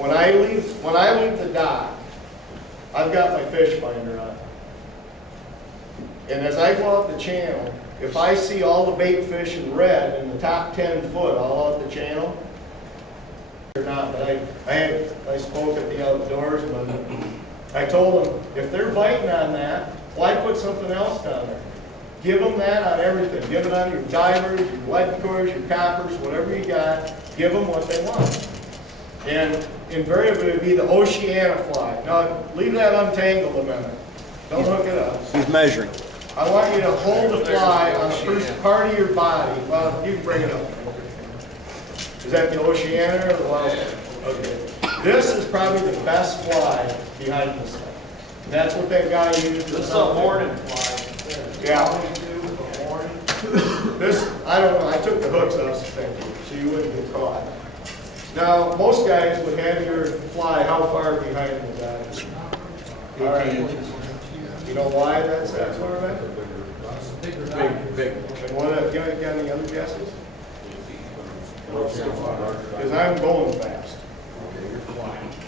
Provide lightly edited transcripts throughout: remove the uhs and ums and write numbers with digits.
When I leave the dock, I've got my fish finder on. And as I go out the channel, if I see all the bait fish in red in the top 10 foot all out the channel, or not, but I spoke at the outdoorsman. I told them, if they're biting on that, why put something else down there? Give them that on everything. Give it on your divers, your lead cores, your coppers, whatever you got. Give them what they want. And invariably it would be the Oceana fly. Now, leave that untangled a minute. Don't hook it up. He's measuring. I want you to hold the fly on the first part of your body. Well, you can bring it up. Is that the Oceana or the wild? Okay. This is probably the best fly behind this thing. And that's what that guy used. This is a morning fly. Yeah. This, I don't know, I took the hooks off the thing, so you wouldn't get caught. Now, most guys would have your fly how far behind the guys? 18 inches. You know why that's that far back? Big. And what, got any other guesses? Because I'm going fast.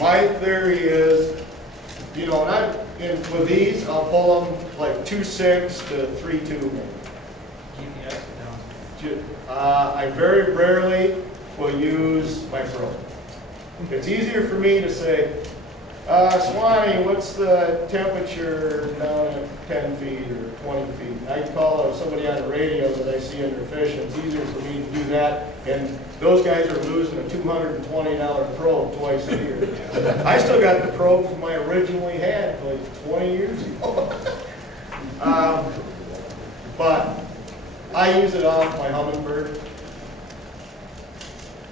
My theory is, you know, with these, I'll pull them like 2.6 to 3.2 maybe. I very rarely will use my probe. It's easier for me to say, Swanee, what's the temperature down at 10 feet or 20 feet? And I call somebody on the radio that I see under fishing. It's easier for me to do that. And those guys are losing a $220 probe twice a year. I still got the probe from I originally had like 20 years ago. But I use it off my Humminbird.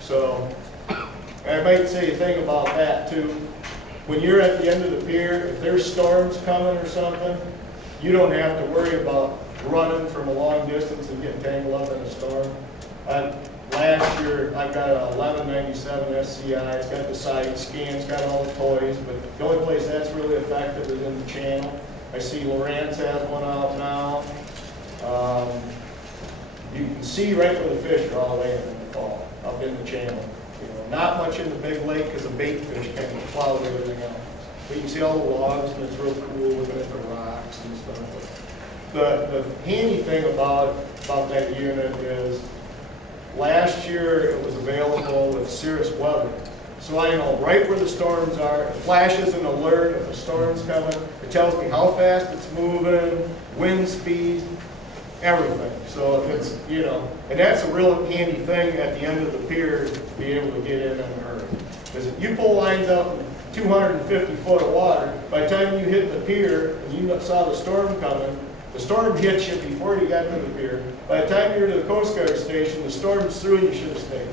So I might say a thing about that too. When you're at the end of the pier, if there's storms coming or something, you don't have to worry about running from a long distance and getting tangled up in a storm. Last year, I got a 1197 SCI. It's got the side scan, it's got all the toys, but the only place that's really effective is in the channel. I see Lowrance has one out now. You can see right where the fish are all laying in the fall, up in the channel. You know, not much in the big lake because the bait fish kind of cloud everything else. But you can see all the logs and it's real cool looking at the rocks and stuff. The handy thing about that unit is last year it was available with Cirrus weather. So I know right where the storms are. It flashes an alert if a storm's coming. It tells me how fast it's moving, wind speed, everything. So if it's, you know, and that's a real handy thing at the end of the pier to be able to get in a hurry. Because if you pull lines out in 250 foot of water, by the time you hit the pier and you saw the storm coming, the storm hit you before you got to the pier. By the time you're to the Coast Guard station, the storm's through and you should have stayed.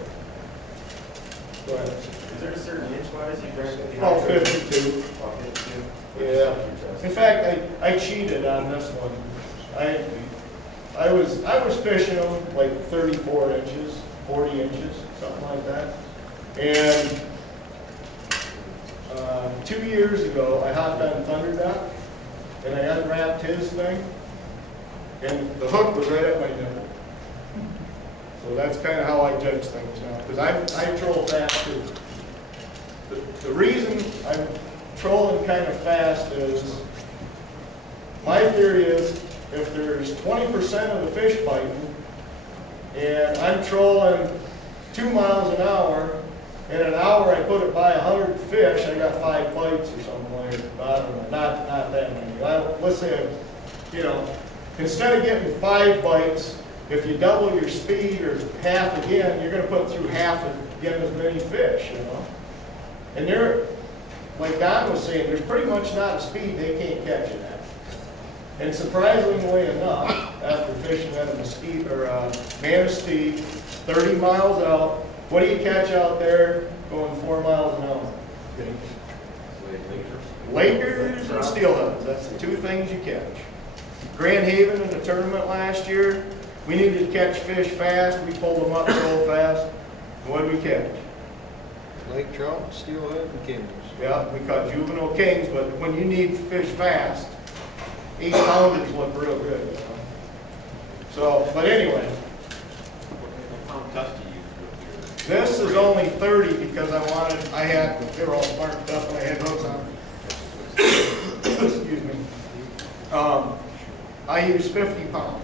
Go ahead. Is there a certain inch wise you drag it? Oh, 52. Yeah. In fact, I cheated on this one. I was fishing them like 34 inches, 40 inches, something like that. And 2 years ago, I hopped on Thunderduck and I unwrapped his thing, and the hook was right at my nipple. So that's kind of how I judge things now, because I troll fast too. The reason I'm trolling kind of fast is, my theory is, if there's 20% of the fish biting, and I'm trolling 2 miles an hour, in an hour I put it by 100 fish, I got 5 bites or something like that. I don't know, not that many. Let's say, you know, instead of getting 5 bites, if you double your speed or half again, you're going to put through half again as many fish, you know. And they're, like Don was saying, there's pretty much not a speed they can't catch it at. And surprisingly enough, after fishing at a Mesquite or a Manistee, 30 miles out, what do you catch out there going 4 miles an hour? Lakers and steelheads. That's the 2 things you catch. Grand Haven in the tournament last year, we needed to catch fish fast. We pulled them up so fast. And what did we catch? Lake trout, steelhead, and kings. Yeah, we caught juvenile kings, but when you need fish fast, 8-pounders look real good. You know? So, but anyway. What pound test do you use with This is only 30 because they were all marked up and I had hooks on. Excuse me. I use 50 pounds.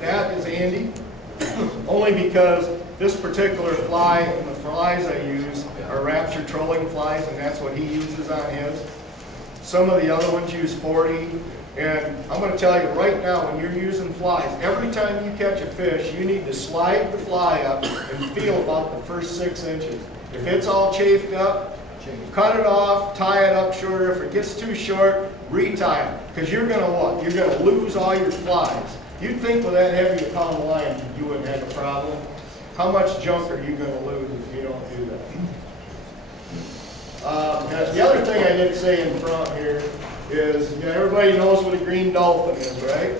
That is Andy, only because this particular fly and the flies I use are Rapture trolling flies, and that's what he uses on his. Some of the other ones use 40, and I'm going to tell you right now, when you're using flies, every time you catch a fish, you need to slide the fly up and feel about the first 6 inches. If it's all chafed up, cut it off, tie it up shorter. If it gets too short, retie it, because you're going to what? You're going to lose all your flies. You'd think with that heavy a pound line, you wouldn't have a problem. How much junk are you going to lose if you don't do that? The other thing I didn't say in front here is, everybody knows what a green dolphin is, right?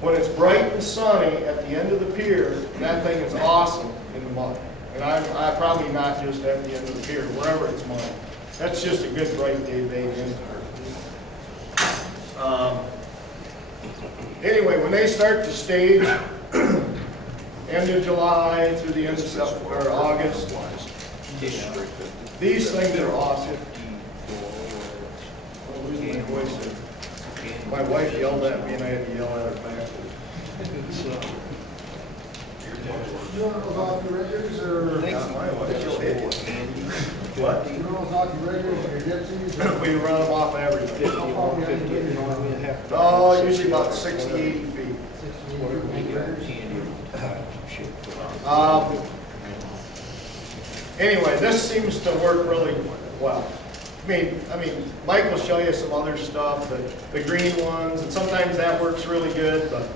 When it's bright and sunny at the end of the pier, that thing is awesome in the mud. And I'm probably not just at the end of the pier, wherever it's mud. That's just a good bright day bait in. Anyway, when they start to stage, end of July through the end of September, or August, these things are awesome. I'm losing my voice there. My wife yelled at me and I had to yell at her back. You want those off your regulars or? Not my wife, she'll hit you. What? You want those off your regulars or your gypsies? We run them off everything. 50, 150, you know, I mean, half. Oh, usually about 60, 80 feet. Anyway, this seems to work really well. I mean, Mike will show you some other stuff, the green ones, and sometimes that works really good, but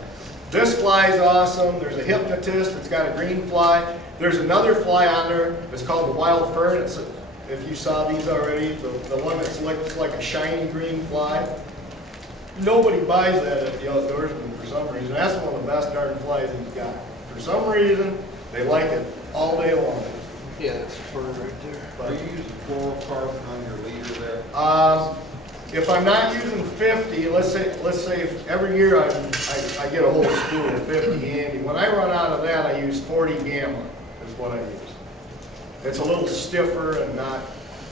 this fly is awesome. There's a hypnotist that's got a green fly. There's another fly on there. It's called the Wild Fern. If you saw these already, the one that looks like a shiny green fly. Nobody buys that at the outdoorsman for some reason. That's one of the best darn flies he's got. For some reason, they like it all day long. Yeah, that's fur right there. Do you use fluorocarbon on your leader there? If I'm not using 50, let's say if every year I get a whole spool of 50 handy. When I run out of that, I use 40 Gamma is what I use. It's a little stiffer and not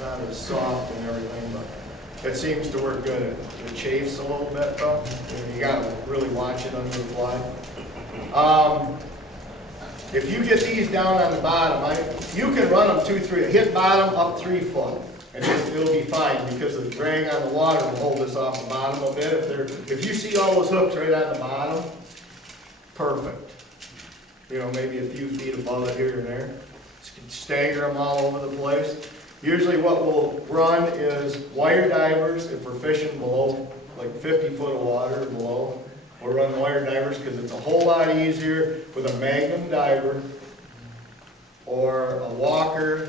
as soft and everything, but it seems to work good. It chafes a little bit though. You gotta really watch it under the fly. If you get these down on the bottom, you can run them 2, 3, hit bottom up 3 foot, and it'll be fine because the drag on the water will hold this off the bottom a bit. If you see all those hooks right on the bottom, perfect. You know, maybe a few feet above it here and there. Stagger them all over the place. Usually what we'll run is wire divers if we're fishing below, like 50 foot of water or below. We'll run wire divers because it's a whole lot easier with a Magnum diver or a Walker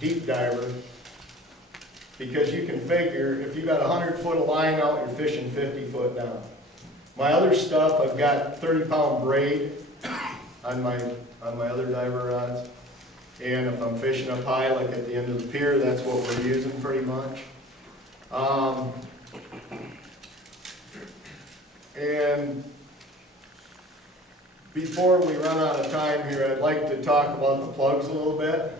deep diver, because you can figure if you got 100 foot of line out, you're fishing 50 foot down. My other stuff, I've got 30-pound braid on my other diver rods. And if I'm fishing up high, like at the end of the pier, that's what we're using pretty much. And before we run out of time here, I'd like to talk about the plugs a little bit.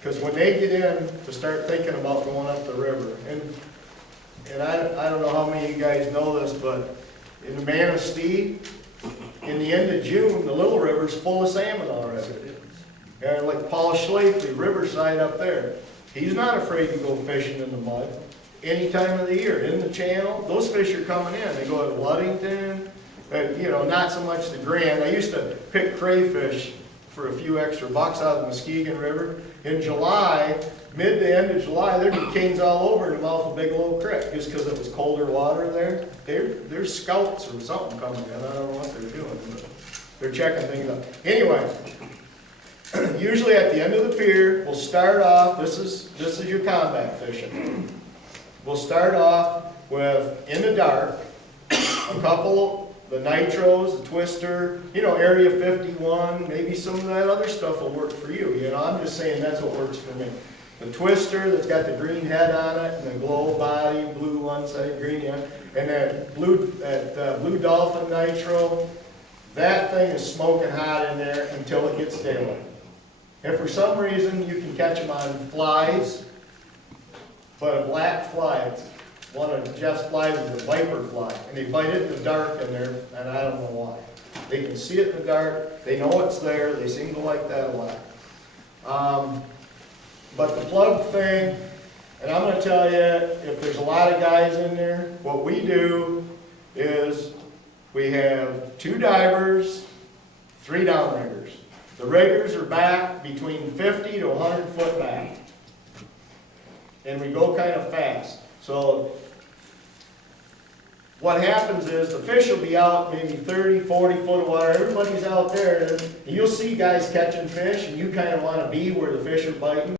Because when they get in to start thinking about going up the river, and I don't know how many of you guys know this, but in the Manistee, in the end of June, the Little River's full of salmon already. And like Paul Schlafly, Riverside up there, he's not afraid to go fishing in the mud any time of the year. In the channel, those fish are coming in. They go to Ludington, you know, not so much the Grand. I used to pick crayfish for a few extra bucks out of the Muskegon River. In July, mid to end of July, there'd be canes all over in the mouth of Bigelow Creek just because it was colder water there. There's scouts or something coming in. I don't know what they're doing, but they're checking things out. Anyway, usually at the end of the pier, we'll start off, this is your combat fishing. We'll start off with, in the dark, a couple, the nitros, the twister, you know, area 51, maybe some of that other stuff will work for you. You know, I'm just saying that's what works for me. The twister that's got the green head on it and the glow body, blue one side, green end, and that blue dolphin nitro. that thing is smoking hot in there until it gets daylight. If for some reason you can catch them on flies, but a black fly, it's one of Jeff's flies is a viper fly, and they bite it in the dark in there, and I don't know why. They can see it in the dark, they know it's there, they seem to like that a lot. But the plug thing, and I'm gonna tell you, if there's a lot of guys in there, what we do is we have 2 divers, 3 downriggers. The riggers are back between 50 to 100 foot back. And we go kind of fast. So what happens is the fish will be out maybe 30, 40 foot of water. Everybody's out there, and you'll see guys catching fish, and you kind of want to be where the fish are biting.